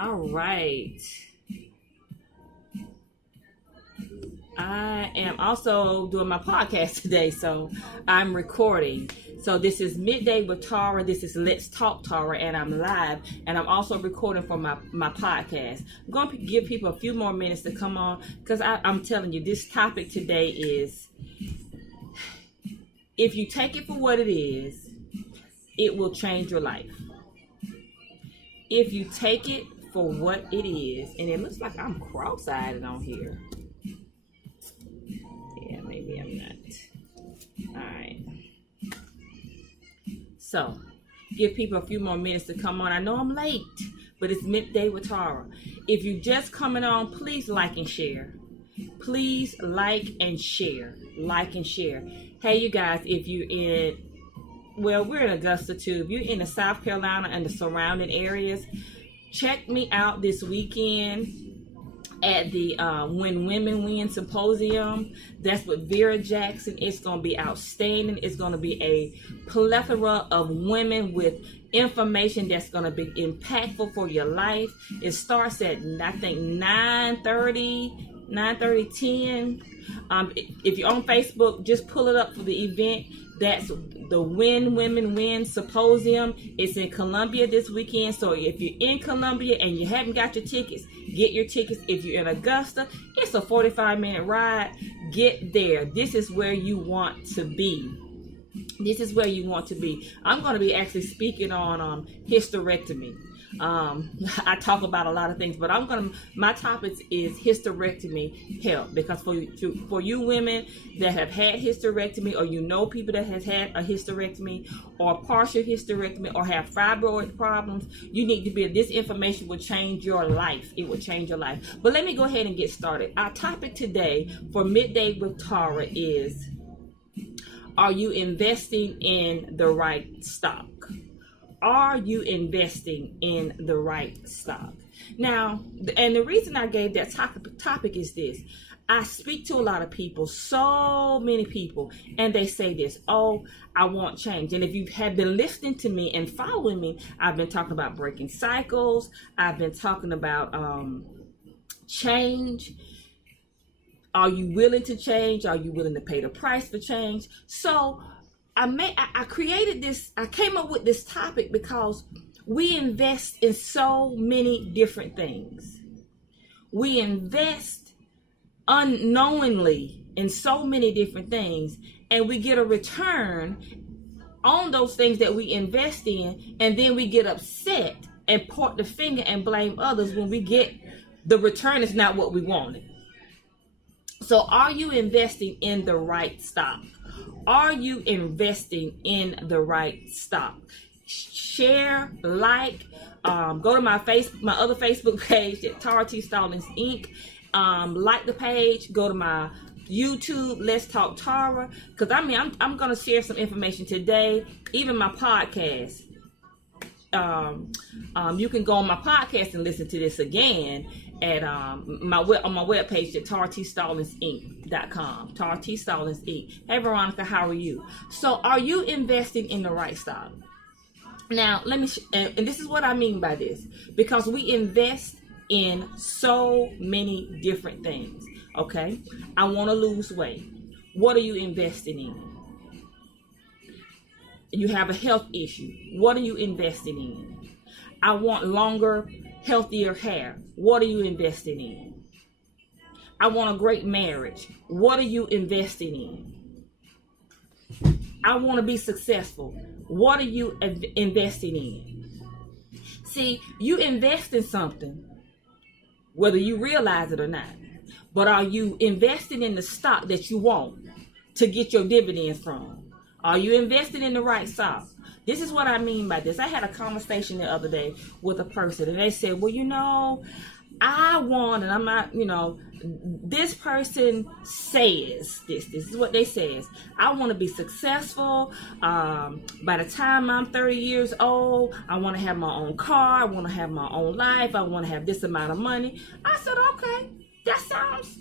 All right. I am also doing my podcast today, so I'm recording. So this is Midday with Tara. This is Let's Talk Tara, and I'm live, and I'm also recording for my podcast. I'm going to give people a few more minutes to come on, because I'm telling you, this topic today is, if you take it for what it is, it will change your life. If you take it for what it is, and it looks like I'm cross-eyed on here. Yeah, maybe I'm not. All right. So, give people a few more minutes to come on. I know I'm late, but it's Midday with Tara. If you're just coming on, please like and share. Please like and share. Like and share. Hey, you guys, if you're in, well, we're in Augusta too. If you're in the South Carolina and the surrounding areas, check me out this weekend at the When Women Win Symposium. That's with Vera Jackson. It's going to be outstanding. It's going to be a plethora of women with information that's going to be impactful for your life. It starts at, I think, 9:30, 10. If you're on Facebook, just pull it up for the event. That's the When Women Win Symposium. It's in Columbia this weekend. So if you're in Columbia and you haven't got your tickets, get your tickets. If you're in Augusta, it's a 45-minute ride. Get there. This is where you want to be. This is where you want to be. I'm going to be actually speaking on hysterectomy. I talk about a lot of things, but my topic is hysterectomy help, because for you women that have had hysterectomy, or you know people that has had a hysterectomy or partial hysterectomy or have fibroid problems, you need to be, this information will change your life. It will change your life. But let me go ahead and get started. Our topic today for Midday with Tara is, are you investing in the right stock? Are you investing in the right stock? Now, and the reason I gave that topic is this. I speak to a lot of people, so many people, and they say this: oh, I want change. And if you have been listening to me and following me, I've been talking about breaking cycles. I've been talking about change. Are you willing to change? Are you willing to pay the price for change? So I created this, I came up with this topic because we invest in so many different things. We invest unknowingly in so many different things, and we get a return on those things that we invest in, and then we get upset and point the finger and blame others when we get the return is not what we wanted. So are you investing in the right stock? Are you investing in the right stock? Share, like, go to my other Facebook page at Tara T. Stallings Inc. Like the page. Go to my YouTube, Let's Talk Tara. Because I'm going to share some information today. Even my podcast. You can go on my podcast and listen to this again at on my webpage at TaraTStallingsInc.com. Tara T. Stallings Inc. Hey Veronica, how are you? So are you investing in the right stock? Now let me and this is what I mean by this, because we invest in so many different things. Okay, I want to lose weight. What are you investing in? You have a health issue. What are you investing in? I want longer, healthier hair. What are you investing in? I want a great marriage. What are you investing in? I want to be successful. What are you investing in? See, you invest in something, whether you realize it or not. But are you investing in the stock that you want to get your dividends from? Are you investing in the right stock? This is what I mean by this. I had a conversation the other day with a person, and they said, well, I want, and I'm not, this person says this is what they says. I want to be successful. By the time I'm 30 years old, I want to have my own car. I want to have my own life. I want to have this amount of money. I said, okay, that sounds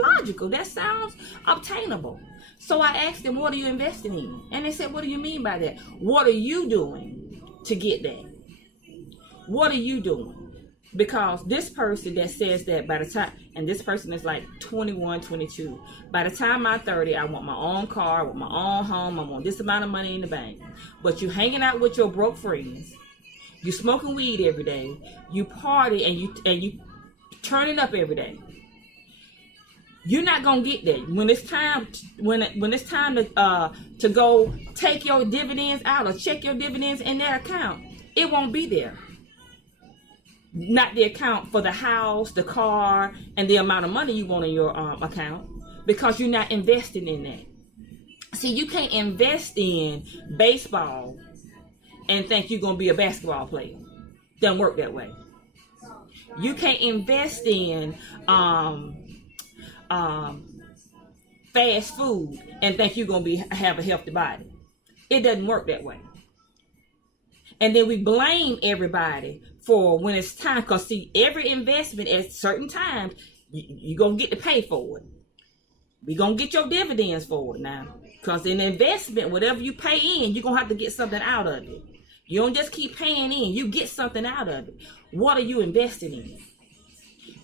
logical. That sounds obtainable. So I asked them, what are you investing in? And they said, what do you mean by that? What are you doing to get that? What are you doing? Because this person that says that by the time, and this person is like 21, 22, by the time I'm 30, I want my own car, I want my own home, I want this amount of money in the bank. But you hanging out with your broke friends, you smoking weed every day, you party, and you turning up every day. You're not gonna get that. When it's time, when it's time to go take your dividends out or check your dividends in that account, it won't be there. Not the account for the house, the car, and the amount of money you want in your account, because you're not investing in that. See, you can't invest in baseball and think you're going to be a basketball player. Doesn't work that way. You can't invest in fast food and think you're going to have a healthy body. It doesn't work that way. And then we blame everybody for when it's time. Because see, every investment at certain times, you're going to get to pay for it. We're going to get your dividends for it now. Because in investment, whatever you pay in, you're going to have to get something out of it. You don't just keep paying in. You get something out of it. What are you investing in?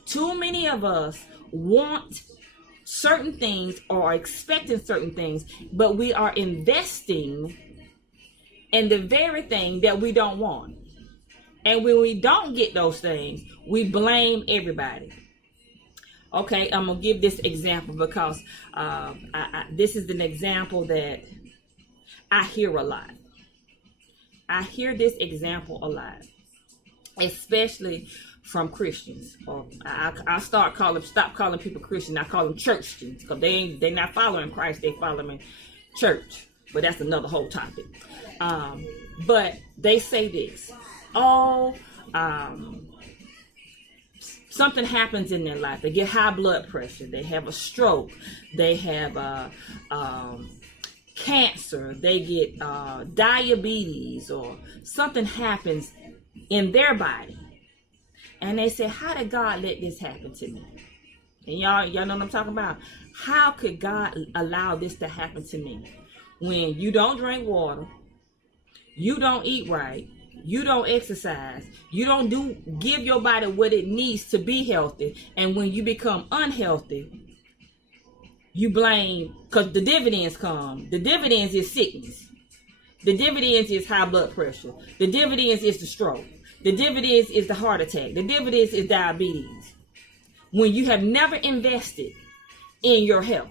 Too many of us want certain things or are expecting certain things, but we are investing in the very thing that we don't want. And when we don't get those things, we blame everybody. Okay, I'm going to give this example because this is an example that I hear a lot. I hear this example a lot, especially from Christians. Or I stop calling people Christian. I call them churchtians, because they're not following Christ. They following church. But that's another whole topic. But they say this. Something happens in their life. They get high blood pressure. They have a stroke. They have cancer. They get diabetes, or something happens in their body. And they say, how did God let this happen to me? And y'all know what I'm talking about? How could God allow this to happen to me? When you don't drink water, you don't eat right, you don't exercise, you don't give your body what it needs to be healthy, and when you become unhealthy, you blame, because the dividends come. The dividends is sickness. The dividends is high blood pressure. The dividends is the stroke. The dividends is the heart attack. The dividends is diabetes. When you have never invested in your health,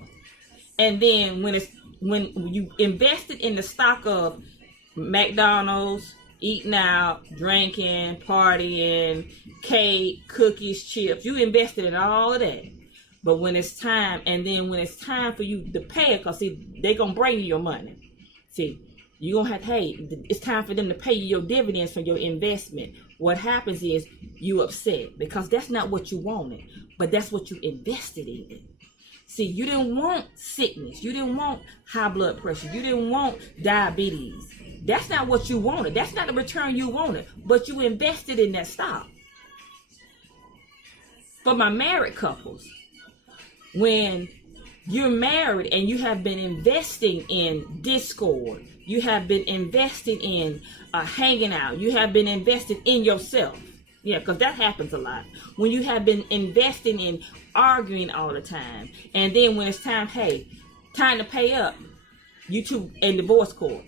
and then when you invested in the stock of McDonald's, eating out, drinking, partying, cake, cookies, chips, you invested in all of that. But when it's time, and then when it's time for you to pay it, because see, they're going to bring you your money. See, you're going to have, hey, it's time for them to pay you your dividends from your investment. What happens is you upset, because that's not what you wanted, but that's what you invested in. See, you didn't want sickness. You didn't want high blood pressure. You didn't want diabetes. That's not what you wanted. That's not the return you wanted, but you invested in that stock. For my married couples, when you're married and you have been investing in discord, you have been investing in hanging out, you have been investing in yourself. Yeah, because that happens a lot. When you have been investing in arguing all the time, and then when it's time, hey, time to pay up, you two in divorce court.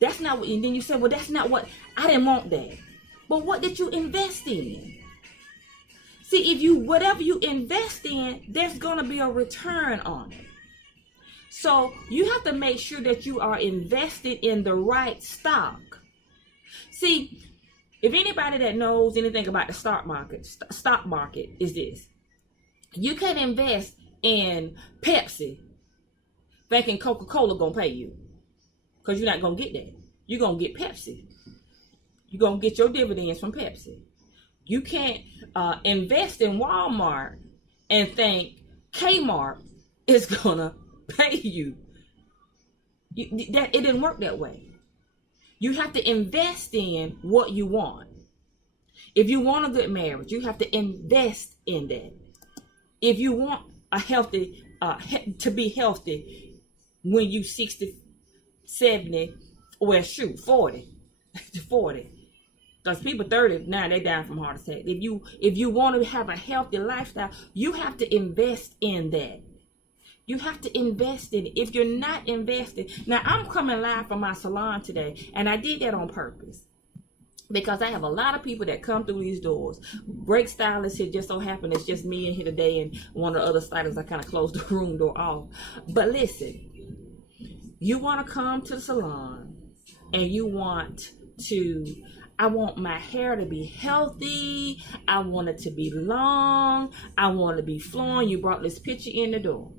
That's not what, and then you say, well, that's not what, I didn't want that. But what did you invest in? See, if whatever you invest in, there's going to be a return on it. So you have to make sure that you are invested in the right stock. See, if anybody that knows anything about the stock market is this. You can't invest in Pepsi thinking Coca-Cola going to pay you. Because you're not going to get that. You're going to get Pepsi. You're going to get your dividends from Pepsi. You can't invest in Walmart and think Kmart is going to pay you. It didn't work that way. You have to invest in what you want. If you want a good marriage, you have to invest in that. If you want a healthy, to be healthy when you 60, 70, well, shoot, 40, 40, Because people 30 now, they die from heart attack. If you want to have a healthy lifestyle, you have to invest in that. You have to invest in it. If you're not invested, now I'm coming live from my salon today, and I did that on purpose. Because I have a lot of people that come through these doors. Great stylists here, just so happen it's just me in here today, and one of the other stylists, I kind of closed the room door off. But listen, you want to come to the salon and you want to, I want my hair to be healthy. I want it to be long. I want it to be flowing. You brought this picture in the door.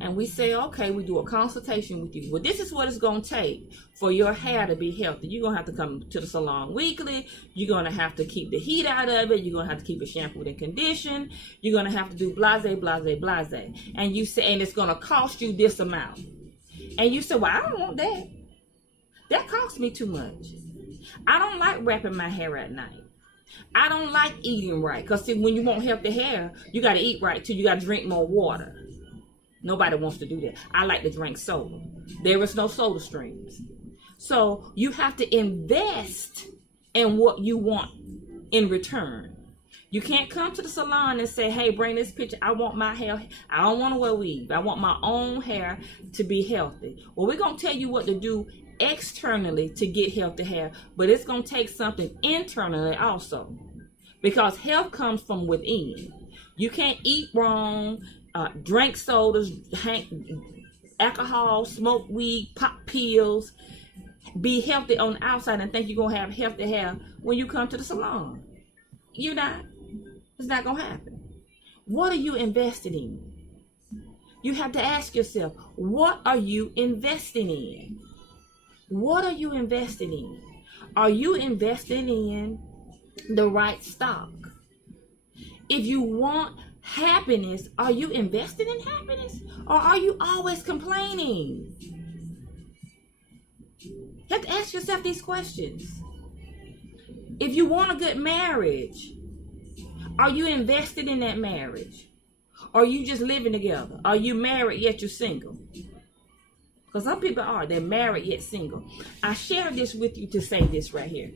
And we say, okay, we do a consultation with you. Well, this is what it's going to take for your hair to be healthy. You're going to have to come to the salon weekly. You're going to have to keep the heat out of it. You're going to have to keep it shampooed and conditioned. You're going to have to do blase, blase, blase. And you say, and it's going to cost you this amount. And you say, well, I don't want that. That costs me too much. I don't like wrapping my hair at night. I don't like eating right. Because see, when you want healthy hair, you got to eat right too. You got to drink more water. Nobody wants to do that. I like to drink soda. There is no soda streams. So you have to invest in what you want in return. You can't come to the salon and say, hey, bring this picture. I want my hair. I don't want to wear weave. I want my own hair to be healthy. Well, we're going to tell you what to do externally to get healthy hair, but it's going to take something internally also, because health comes from within. You can't eat wrong, drink sodas, alcohol, smoke weed, pop pills, be healthy on the outside and think you're going to have healthy hair when you come to the salon. You're not. It's not going to happen. What are you investing in? You have to ask yourself, what are you investing in? What are you investing in? Are you investing in the right stock? If you want happiness, are you invested in happiness? Or are you always complaining? You have to ask yourself these questions. If you want a good marriage, are you invested in that marriage? Or are you just living together? Are you married yet you're single? Because some people are. They're married yet single. I share this with you to say this right here.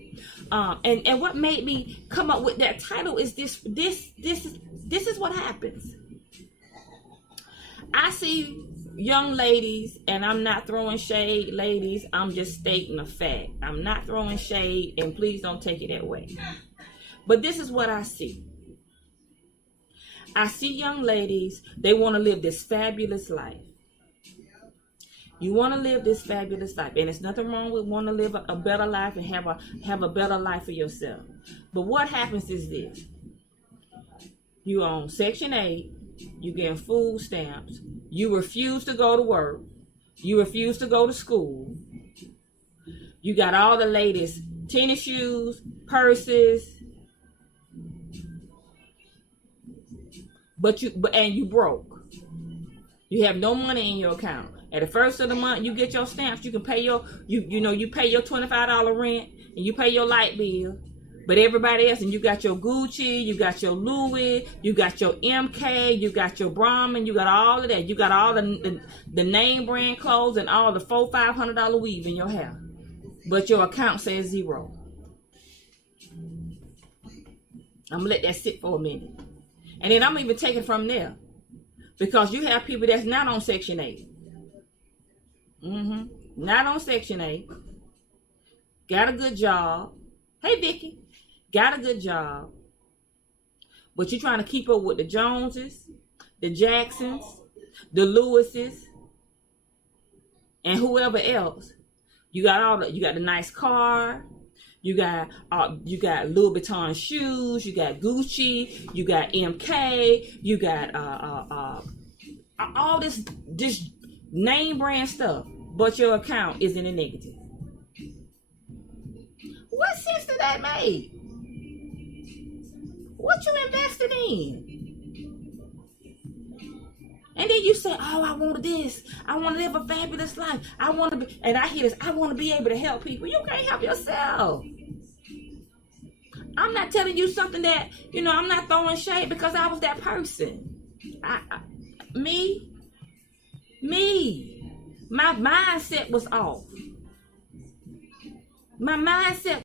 And what made me come up with that title is this is what happens. I see young ladies, and I'm not throwing shade, ladies. I'm just stating a fact. I'm not throwing shade, and please don't take it that way. But this is what I see. I see young ladies, they want to live this fabulous life. You want to live this fabulous life, and there's nothing wrong with wanting to live a better life and have a better life for yourself. But what happens is this. You on Section 8, you getting food stamps, you refuse to go to work, you refuse to go to school, you got all the latest tennis shoes, purses, and you broke. You have no money in your account. At the first of the month, you get your stamps. You can pay you pay your $25 rent, and you pay your light bill. But everybody else, and you got your Gucci, you got your Louis, you got your MK, you got your Brahmin, you got all of that. You got all the name brand clothes and all the $400-$500 weave in your hair. But your account says zero. I'm going to let that sit for a minute. And then I'm even taking from there. Because you have people that's not on Section 8. Not on Section 8. Got a good job. Hey, Vicky. Got a good job. But you're trying to keep up with the Joneses, the Jacksons, the Lewises, and whoever else. You got the nice car. You got Louis Vuitton shoes. You got Gucci. You got MK. You got all this name brand stuff, but your account is in the negative. What sense did that make? What you invested in? And then you say, oh, I want this. I want to live a fabulous life. I want to be, and I hear this, I want to be able to help people. You can't help yourself. I'm not telling you something that, I'm not throwing shade because I was that person. Me. My mindset was off. My mindset